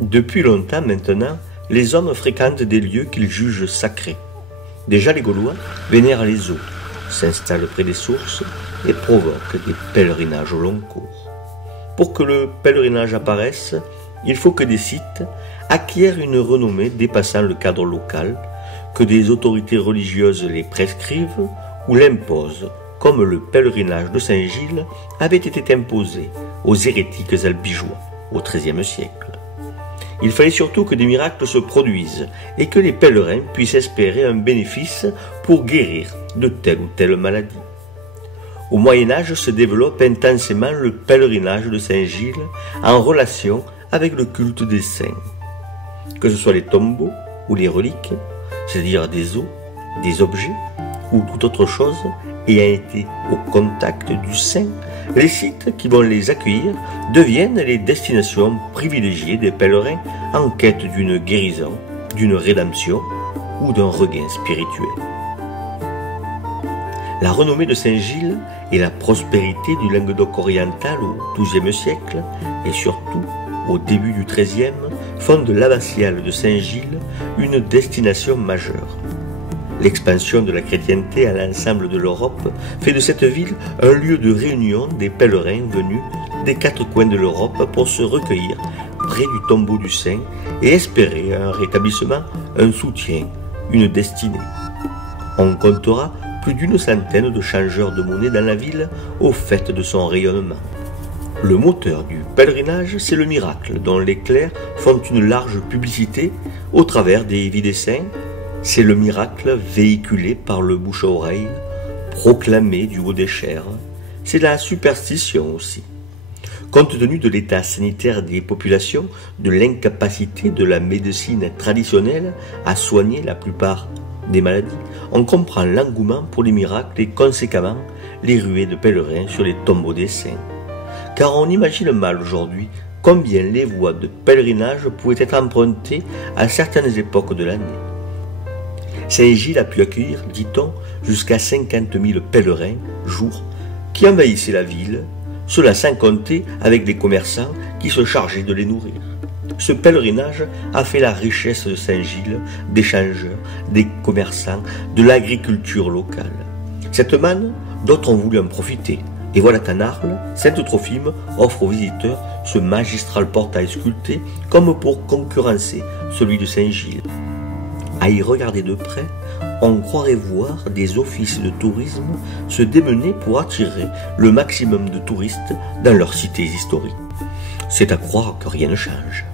Depuis longtemps maintenant, les hommes fréquentent des lieux qu'ils jugent sacrés. Déjà les Gaulois vénèrent les eaux, s'installent près des sources et provoquent des pèlerinages au long cours. Pour que le pèlerinage apparaisse, il faut que des sites acquièrent une renommée dépassant le cadre local, que des autorités religieuses les prescrivent ou l'imposent, comme le pèlerinage de Saint-Gilles avait été imposé aux hérétiques albigeois au XIIIe siècle. Il fallait surtout que des miracles se produisent et que les pèlerins puissent espérer un bénéfice pour guérir de telle ou telle maladie. Au Moyen-Âge se développe intensément le pèlerinage de Saint-Gilles en relation avec le culte des saints. Que ce soit les tombeaux ou les reliques, c'est-à-dire des os, des objets ou toute autre chose ayant été au contact du saint, les sites qui vont les accueillir deviennent les destinations privilégiées des pèlerins en quête d'une guérison, d'une rédemption ou d'un regain spirituel. La renommée de Saint-Gilles et la prospérité du Languedoc oriental au XIIe siècle et surtout au début du XIIIe font de l'abbatiale de Saint-Gilles une destination majeure. L'expansion de la chrétienté à l'ensemble de l'Europe fait de cette ville un lieu de réunion des pèlerins venus des quatre coins de l'Europe pour se recueillir près du tombeau du saint et espérer un rétablissement, un soutien, une destinée. On comptera plus d'une centaine de changeurs de monnaie dans la ville au fait de son rayonnement. Le moteur du pèlerinage, c'est le miracle, dont les clercs font une large publicité au travers des vies des saints. C'est le miracle véhiculé par le bouche à oreille, proclamé du haut des chairs. C'est la superstition aussi. Compte tenu de l'état sanitaire des populations, de l'incapacité de la médecine traditionnelle à soigner la plupart des maladies, on comprend l'engouement pour les miracles et conséquemment les ruées de pèlerins sur les tombeaux des saints. Car on imagine mal aujourd'hui combien les voies de pèlerinage pouvaient être empruntées à certaines époques de l'année. Saint-Gilles a pu accueillir, dit-on, jusqu'à 50 000 pèlerins, jour, qui envahissaient la ville, cela sans compter avec les commerçants qui se chargeaient de les nourrir. Ce pèlerinage a fait la richesse de Saint-Gilles, des changeurs, des commerçants, de l'agriculture locale. Cette manne, d'autres ont voulu en profiter. Et voilà qu'en Arles, Sainte-Trophime offre aux visiteurs ce magistral portail sculpté comme pour concurrencer celui de Saint-Gilles. À y regarder de près, on croirait voir des offices de tourisme se démener pour attirer le maximum de touristes dans leurs cités historiques. C'est à croire que rien ne change.